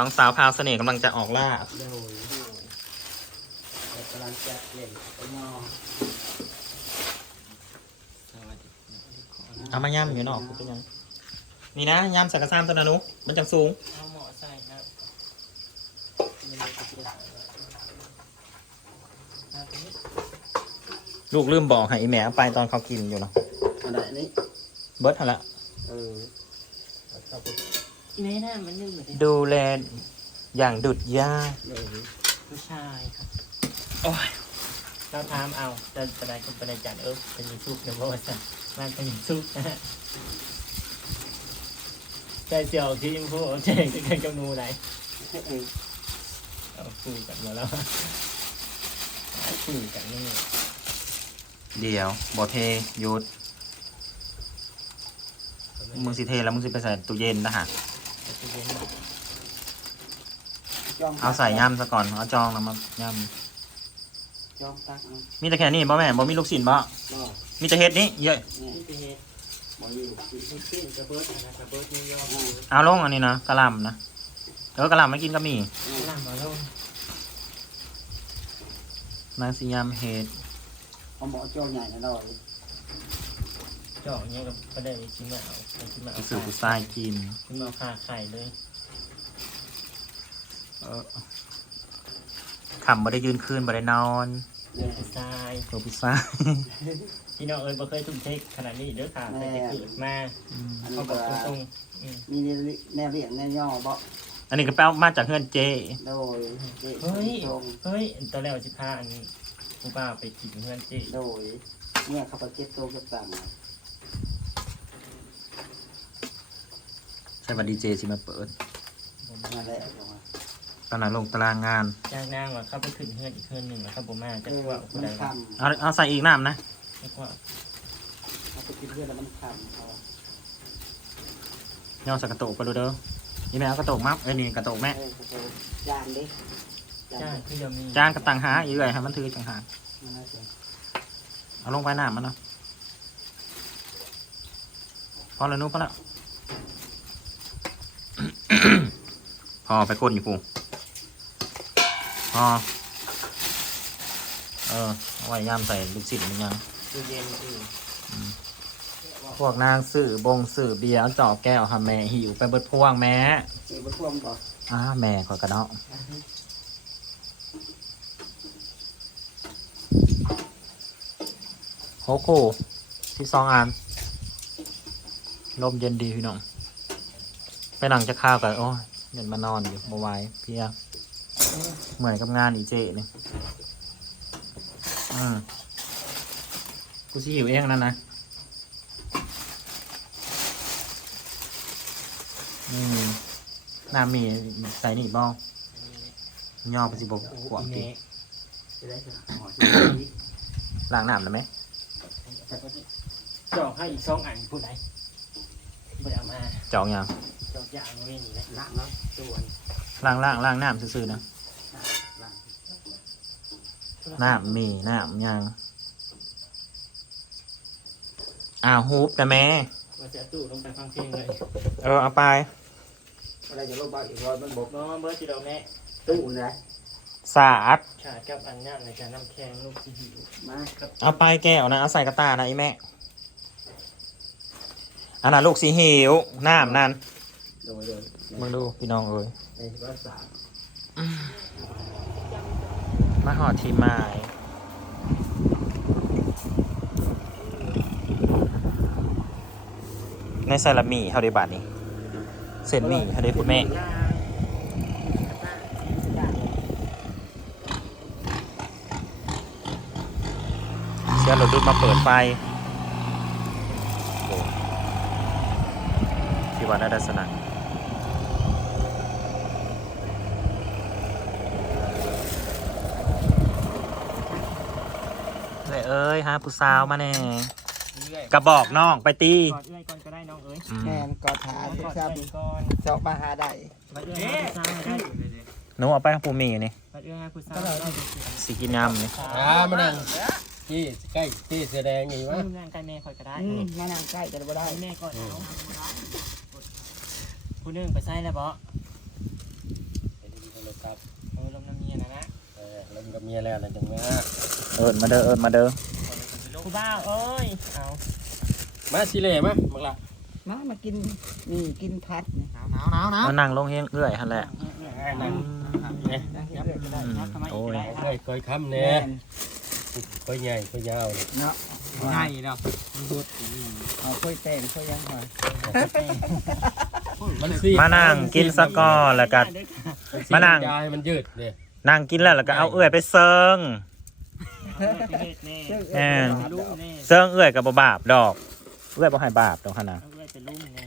องสาวพราวเสน่ห์กำลังจะออกล่า โดยแต่กำลังจะเล่นไปนอกสวัสดีทุกคนเอามาย่ำอยู่นอกเป็นยังนี่นะย่ำใส่กระซ้ำตัวนะนุมันจังสูงเอาหมอใส่นะมันจะเกี่ยวอะไรนะทีนี้ลูกลืมบอกให้อีแม่เอาไปตอนเขากินอยู่เนาะอันไหนนี้เบิร์ดทันละเออเข้าไป อีเน่น่ามันนึ่งเหมือนดูแลอย่างดุดยาเลยผู้ชายครับโอ้ยเราทำเอาจะจะได้ก็ไปได้จัดเออเป็นยูทูบเดี๋ยวว่าจะมาเป็นยูทูบนะฮะใจเจียวที่ยิงพูดเจ๊จะกันกับนูไหนเออเอาคุยกันมาแล้วเอาคุยกันนี่เดี๋ยวบอเทหยุดมึงสิเทแล้วมึงสิไปใส่ตู้เย็นนะฮะ จะเย็นจ้องเอาใส่ย่ำซะก่อน เอาจองแล้วมาย่จ้องตักเอาำมีแต่แค่นี้บ่แม่บ่มีลูกศิลบ่บ่มีแต่เฮ็ดนี้เยอะเนี่ยนี่เป็นเหตุบ่อยู่ที่นี่ขึ้นกระเบิดนะกระเบิดนี่ยอมเอาลงอันนี้นะกระหลำนะเออกระหลำไม่กินก็มีล่างมาลงนางสิยำเฮ็ดเอาหมอจ้องใหญ่หน่อย เจาะเงี้ยกับประเดี๋ยวชิ้นมาเอาชิ้นมาเอากูสื่อกูทรายกินชิ้นมาเอาคาไข่เลยเออขำบ่ได้ยืนคืนบ่ได้นอนเนี่ยทรายตัวกูทรายพี่น้องเอ้ยบ่เคยทุ่มเทขนาดนี้เด้อค่ะแต่จะเกิดมาอืมอันนี้เขาบก็อกตรงๆอืมมีแนวเรียนแนวย่อบ่อันนี้ก็แป้วมาจากเฮือนเจโดยเด็กเฮ้ยตรงเฮ้ยตอนแรกว่าสิพาอันนี้กูป้าไปกินเพื่อนจีโดยเมื่อเขาไปเก็บตัวเก็บตัง ค์ใช่ว่าดีเจสิมาเปิดมาแล้วเอามาตอนนั้นลงตารางงานจ้างนางว่าเข้าไปขึ้นเพื่อนอีกเพื่อนหนึ่งแล้วครับผมมาเอจะอว่าผู้มันใดคว่าำเอาเอาใส่อีกน้ำนะเรียกว่าเขาไปกินเพื่อนแล้วมันคำเขาย่อใส่กระโตกไปดูเด้อนี่แม่เอากระโตกมาเอ้ยนี่กระโตกแม่เออเขาจานดิจ้างที่เดียวมีจ้างกระตังหาอีกเลยให้มันถือจังหากมันน่าจะเอาลงไปน้ำมันเนาะพอแล้วนุ๊กพอแล้ว พอไปก้นอยู่ปูพอเออเอาไว้ย่ามใส่ลูกศิษย์มันยังตู้เย็นอือพวกนางสื่อบงสื่อเบียร์เอาจอกแก้วค่ะแม่หิวไปเบิดพวงแม่มีบทท่วมก่อนอ้าแม่ขอยกระเนาะโฮโก้ที่สองอันลมเย็นดีพี่น้อง ไปหนังจะข้าวกันโอ้ย เงินมานอนอยู่บไหวายเพลียเหมือนกับงานอีเจนี่อืมกูสิหิวเองนั่นนะอืมน้ำมีใส่นี่บ้องย่อไปสิบกขวบอีติเน่จะได้จะหอที่นี่ล้างน้ำได้ไหมจอกให้อีกสองอันผู้ใดไปเอามาจองยัง จอกยางไว้นี่นะล้างแล้วส่วนล้างล้างล้างน้ำซื่อๆนะล้างน้ำมีน้ำยังอ้าวฮุบนะแม่ ว่าจะตู้ลงไปฟังเพลงเลยเออเอาไป อะไรจะลบบ้างอีกร้อยมันบกน้องเบิร์ดจีโดแม่ตู้นะสาดขาดกับอันนั้นในการน้ำแข็งลูกที่หิวมาเอาไปแก้วนะเอาใส่กระตานะไอ้แม่อันนั้นลูกสีหิวน้ำนั่น โดยโดยมึงดูพี่น้องเอ้ยไอ้รักษามาหอดทีไม้ในซาลามี่เขาได้บาทนี้เส้นหมี่เขาได้พูดแม่เสียรถดุดมาเปิดไฟโอ้ที่วัดได้ดัสนะ เลยเอ้ยฮะผู้สาวมาแน่เรื่อยกระบอกน้องไปตีกอดเอื้อยก่อนก็ได้น้องเอ้ยอืมแมนกอดหากอดทราบเอื้อยก่อนเจาะมาหาได้บัดเอื้อยหาผู้สาวให้ได้หนูเอาไปให้ปูหมีนี่บัดเอื้อยหาผู้สาวให้ได้สีกินยำนี่อ่ามานั่งที่ใกล้ที่แสดงอีกอืวะมงานใกล้แม่คอยก็ได้อืมมานั่งใกล้กันบ่ได้ได้แม่ก่อนเอาผู้หนึงไปใส่แล้วบ่ นก็เมียแล้วนะจังแม่เอิญมาเด้อเอิญมาเด้อกูบ้าเอ้ยเอามาสิเล่มาบักละมามากินนี่กินพัดนี่หนาวหนาวหนาวมานั่งลงเฮงเอื้อยหั่นแหละนั่งเนี่ยยับก็ได้ยับทำไมอีกได้เอ้ยก้อยคำเนี่ยก้อยใหญ่ก้อยยาวเลยเนาะง่ายเนาะเอาค่อยแต่งค่อยยังหน่อยมันสิมานั่งกินสะกอนแล้วก็มานั่งยายมันยืดเนี่ย นั่งกินแล้วแล้วก็เอาเอื้อยไปเซิงแน่แหมลูกแน่เซิงเอื้อยกับบาปดอก เอื้อยบ่ให้บาปดอกหั่นน่ะเอาไว้เป็นลูกแน่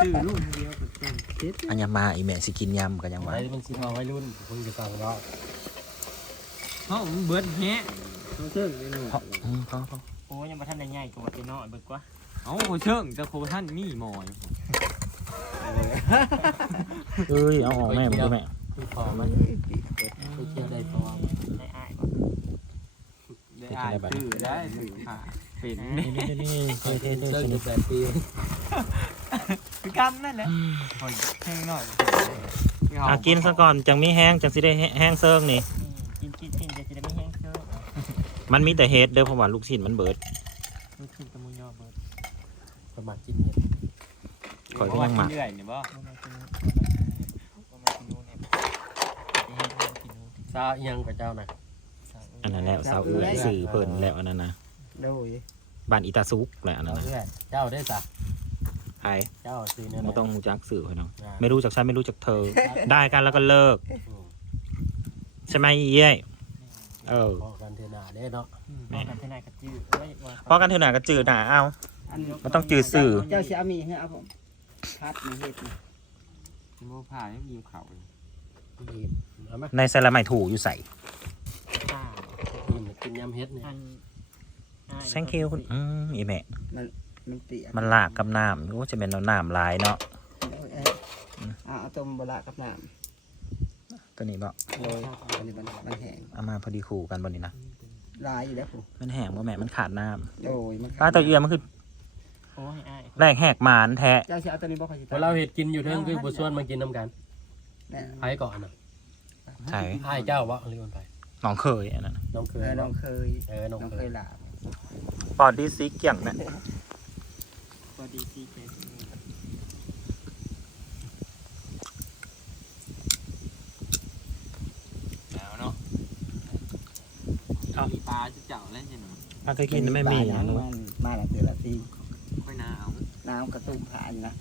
ตื้อลูกเดียวกับต้นคิดอันยามาอีแม่สิกินยำกันยังไว้ว่ามันสิพอไว้รุ่นคุณจะสั่งว่าเพราะมันเบิดแฮะเขาเชิงเลยหนูเพราะอืมเพราะเพราะโอ้ยังมาท่านได้ง่ายกว่าจะน้อยเบิดกว่าเอ้าโคเชิงแต่โคท่านมีหมอยเอ้ยเอาออกแม่มึงดูแม่ คุณพอมันไม่เชื่อได้พอได้อายกว่าได้อ่านชื่อได้ถือค่ะเป็นนี่นี่นี่เท่เท่เท่เลิกเท่อยู่แปดปีคือกำนั่นแหละคอยแห้งหน่อยอะกินซะก่อนจังมีแห้งจังสิได้แห้งเซิงนี่กินกินกินจะจะได้ไม่แห้งเชื่อมันมีแต่เฮ็ดเด้อเพราะว่าลูกชิ้นมันเบิดลูกชิ้นตะมุยอเบิดสมัครกินเนี่ยข่อยก็ยังหมัก กินนู่นซาเอียงกับเจ้านะอันนั้นแล้วสาวเอื้อยสื่อเพิ่นแล้วอันนั้นนะโดยบ้านอีตาซุกแหละอันนั้นเอานะเพื่อนเจ้าได้สะไอ้เจ้าซื้อเนี่ยไม่ต้องรู้จักสื่อเพิ่นเนาะไม่ไม่รู้จักฉันไม่รู้จักเธอ ได้กันแล้วก็เลิก ใช่ไหมอีเย้ยเออพอกันเทนาได้เนาะแม่กันที่ไหนกับจื้อเอ้ยว่าเพราะกันเถอะหนาก็จืดหนาเอา อันมันต้องจืดสื่อ เจ้าเสียมีให้เอาผมพัดมาเฮ็ดนี่โมผ่ายังมีเขาเลย ดีเอาไหมในสละไม้ถูอยู่ใส่ข้าวกินกินยำเฮ็ดเนี่ยอันแซงคิวคุณอืมอีแม่ มันเตี้ยมันลากกับน้ำโอ้จะเป็นน้ำลายเนาะโดยเอ้ยเอาเอาต้มบะระกับน้ตัวนี้บอกำโดยอันนี้มันมันแห้งเอามาพอดีคู่กันบนนี้นะลายอยู่แล้วผู้มันแห้งว่าแม่มันขาดน้โดยมันำป้าตัวเอียมันคือโอ้ยอ้ายแรกแหกหมานแท้เจ้าเสียเอาตัวนี้บ่ค่อยสิพอเราเห็ดกินอยู่เทิงคือบุชวนมากินน้ำกัน แม่ไผก่อนน่ะใช่ไอ้เจ้าวะเรียกมันไผน้องเคยอันนั้นน่ะน้องเคเอยอน้องเคยเออน้องน้องเคเคยยหลาบปอดดีซีเกี่ยงเนี่ยพอดีซีเคสหนาวเนาะมีปลาจะเจ้าแล้วใช่ไหมป้าเคยกินแต่ไม่มีปลานะหลูกมันมาละเดือนละทีค่อยหนาวน้ำกระตุ้มผ่านนะ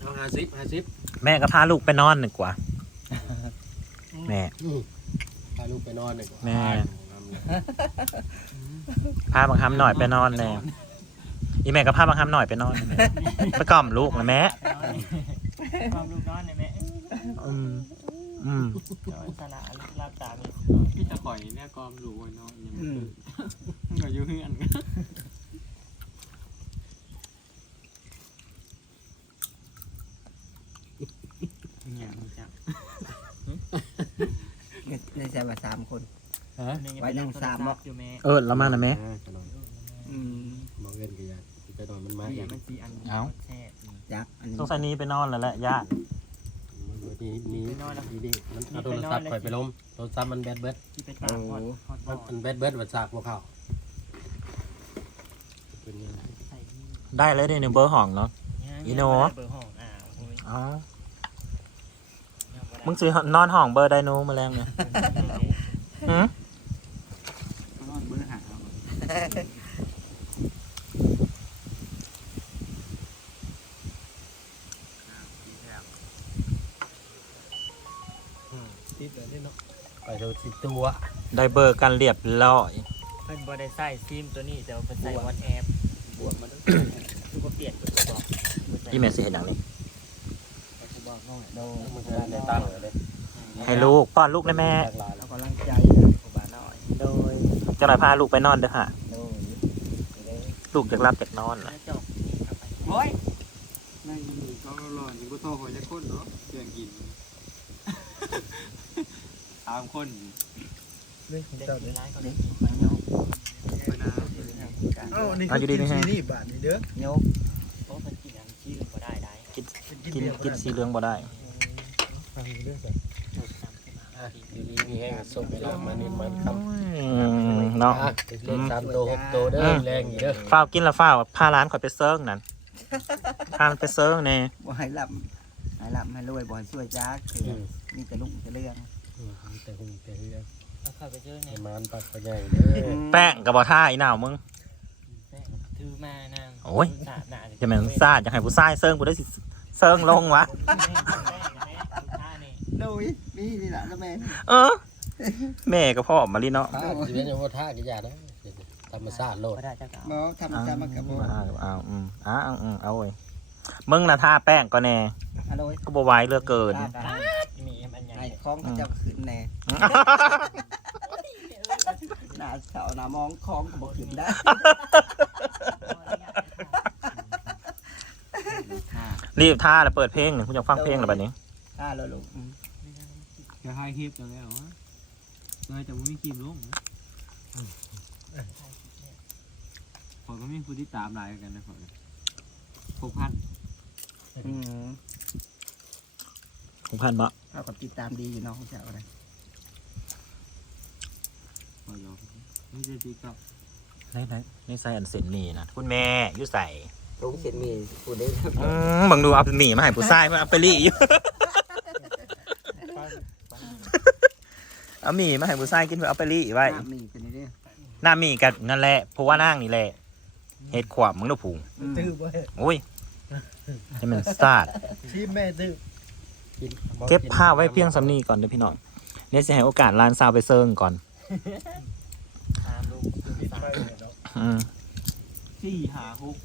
เอาห้าสิบห้าสิบแม่ก็พาลูกไปนอนหนึ่งกว่า แม่พาลูกไปนอนหนึ่งแม่ พาบางคำหน่อยไปนอนแน่อีแม่ก็พาบางคำหน่อยไปนอนไปกล่อมลูกนะแม่ความลูกน้อยเนี่ยแม่อืมอืมน้อยสละลูกลาบตามีพี่จะข่อยเนี่ยกอมรู้ไว้เนาะยังไม่ตื่นก็อยู่เฮือนเนี่ย มันจะได้ใช่ว่าสามคน ฮะไว้นั่งสามบ่อยู่แม่เออแล้วมานะแม่ จะนอนอืมมองเงินกี่อย่างไปนอนมันมาดีอย่างมันสีอันเอ้า แช่ยักษ์อันนี้สงสัยนี้ไปนอนแล้วแหละญาติมีมีมีดีมันเอาโทรศัพท์ข่อยไปล้มโทรศัพท์มันแบตเบิดที่ไปตากฮอดฮอดมันมันแบตเบิดวัดซากบ่เข้าเป็นยังไงใส่นี่ได้เลยในหนึ่งเบอร์ห้องเนาะ อีโน่ เบอร์ห้องอ่าโอ้ย อ๋อ มึงซื้อนอนห้องเบอร์ไดโนมาแล้วเนี่ยหืมนอนเบอร์หาติดเลยนี่เนาะไปโทรสิบตัวได้เบอร์กันเรียบร้อยเพิ่นบ่ได้ใส่ซิมตัวนี้แต่ว่าเพิ่นใส่วอทแอปบวกมาด้วยคือบ่เปลี่ยนตัวบอกอีเมลสิเห็นอย่างนี้กู บอกน้อยโดมันจะได้ตั้งเลย ให้ลูกป้อนลูกเลยแม่แตกหลายเอากำลังใจนะกูบ้าน้อย โดยจะหน่อยพาลูกไปนอนเด้อค่ะ โดยโดยลูกอยากรับอยากนอนแล้นะวจบกลับไปโอ้ยนั่งกินก็ร้อนๆยังกูโตหัวจะข้นเนาะเพื่อนกินสามคนเรื่องของเด็กเจ้ากิเด้นอร้ายก็เด็เด็กกมาเนาะไปน้เอ้านี่เอาอยู่ดีไหมฮะนี่บาทนี่เด้อโยก เพราะมันกินอันชื่อบ่ได้ได้ กินกินสีเหลืองบ่ได้ฟังเรื่องแบบจบอยู่ดีมีแห้งส่งเวลามานิดมันคำอืมเนาะอะเล่นสามโตหกโตเด้อแรงอยู่เด้อฝ้าวกินและฝ้าวพาร้านข่อยไปเซิร์งนั่นพามันไปเซิร์งแน่บ่ให้หลับให้หลับให้รวยบ่ให้ช่วยจ้าคือมีแต่ลุงแต่เรื่องอืมแต่หุ่นแต่เรือเอาเข้าไปเจอในให้มันปักไปใหญ่เด้อแป้งกับบอท่าอีหนาวมึงแม่ถือมานางโอ้ยสาดหนาจะแม่นซาดอยากให้ผู้ชายเซิร์งกูได้สิ เซิงลงวะ โดยมีนี่แหละแล้วแม่เออ แม่กับพ่อมาลีเนาะท่าสิเป็นอย่างว่าท่ากี่อย่างนะธรรมชาติโลดก็ได้เจ้าเก่าบ่ทำจะมากับบ่เอาเอาอืมอ่าอืมเอาเว้ยมึงน่ะท่าแป้งก็แน่ฮัลโหลก็บ่ไหวเหลือเกินมีอันใหญ่ไอ้ของเจ้าขึ้นแน่หน้าเสาหน้ามองของก็บ่ขึ้นได้ รีบท่าแล้วเปิดเพลงหนึ่งคุณอยากฟังเพลงหรือแบบนี้อ่าแล้วลูกจะให้คลิปจังแล้ววะนายจะไม่มีคลิปลงนะผมก็มีผู้ที่ตามหลายกันนะผมหกพันอืมคุณพันบะเอากับติดตามดีอยู่เนาะของเจ้าอะไรพอยอมไม่ใช่ตีกับในในในใส่อันเซนมีนะคุณแม่อยุ่ใส่ ลุงเส้นมีพูดได้อืมบังดูเอาเป็นหมี่มาให้ผู้ชายมาเอาไปรี่อยู่ เอาหมี่มาให้ผู้ชายกินเพื่อเอาไปรี่ไว้น้ำมีเป็นนี่เด้อหน้าหมี่กันนั่นแหละเพราะว่านั่งนี่แหละเฮ็ดขวบมึงดูผูตื้อบ่โอ้ยจะเป็นซาดทีมแม่ตื้อกินเก็บผ้าไว้เพียงสำนีก่อนเด้อพี่น้องเนี่ยจะให้โอกาสลานซาวไปเซิงก่อนตามลูกปิดไฟเลยเนาะอืมสี่หาหก